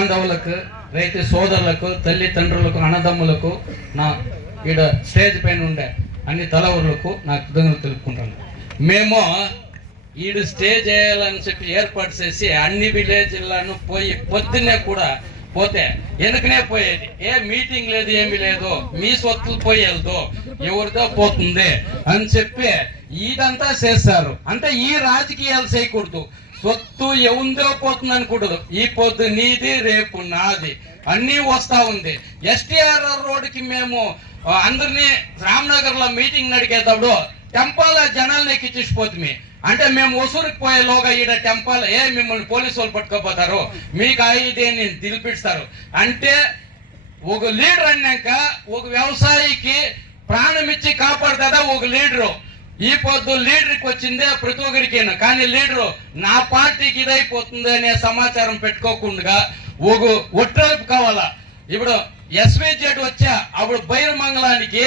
బాంధవులకు, రైతు సోదరులకు, తల్లిదండ్రులకు, అన్నదమ్ములకు, నా ఈడ స్టేజ్ పైన ఉండే అన్ని తలవరులకు నా కృతజ్ఞతలు తెలుపుకుంటాను. మేము ఈడు స్టేజ్ వేయాలని చెప్పి ఏర్పాటు చేసి అన్ని విలేజ్లను పోయి పొద్దున్నే కూడా పోతే వెనకనే పోయేది. మీటింగ్ లేదు, ఏమి లేదు, మీ సొత్తులు పోయేదో ఎవరితో పోతుంది అని చెప్పి ఇదంతా చేస్తారు. అంటే ఈ రాజకీయాలు చేయకూడదు. సొత్తు ఎవుందో పోతుంది అనకూడదు. ఈ పొద్దు నీది, రేపు నాది, అన్నీ వస్తా ఉంది. ఎస్టీఆర్ఆర్ రోడ్డుకి మేము అందరినీ రామ్నగర్ లో మీటింగ్ నడిగేటప్పుడు టెంపాల జనాలను ఎక్కించిపోతుంది. అంటే మేము ఒసూరికి పోయేలోగా ఈడ టెంపాల్ మిమ్మల్ని పోలీసు వాళ్ళు పట్టుకోపోతారు, మీకు ఐదేని పిలిపిస్తారు. అంటే ఒక లీడర్ అన్నాక ఒక వ్యవసాయికి ప్రాణం ఇచ్చి కాపాడుతుందా ఒక లీడరు. ఈ పొద్దు లీడర్కి వచ్చిందే ప్రతి ఒక్కరికి, కానీ లీడరు నా పార్టీకి ఇదైపోతుంది అనే సమాచారం పెట్టుకోకుండా ఒక ఒట్రలుపు కావాలా. ఇప్పుడు ఎస్విజెడ్ వచ్చా అప్పుడు బైరమంగళానికి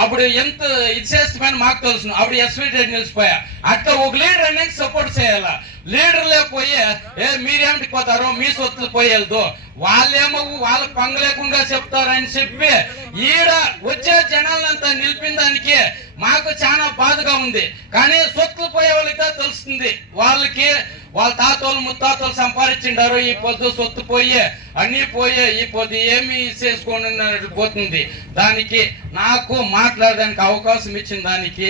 అప్పుడు ఎంత ఇది చేస్తామని మాకు తెలుసు. అప్పుడు ఎస్విజెడ్ నిలిచిపోయా. అట్లా ఒక లీడర్ అనేది సపోర్ట్ చేయాలా. లీడర్లే పోయి మీరేమిటికి పోతారో, మీ సొత్తులు పోయేదో, వాళ్ళేమో వాళ్ళకి పంగలేకుండా చెప్తారని చెప్పి ఈడ వచ్చే జనాలంతా నిలిపిన దానికి మాకు చాలా బాధగా ఉంది. కానీ సొత్తులు పోయే వాళ్ళకి తెలుస్తుంది, వాళ్ళకి వాళ్ళ తాతోళ్ళు ముత్తాతోళ్ళు సంపాదించిండారు. ఈ పొద్దు సొత్తు పోయే అన్ని పోయే ఈ పొద్దు ఏమి చేసుకొని పోతుంది. దానికి నాకు మాట్లాడడానికి అవకాశం ఇచ్చిన దానికి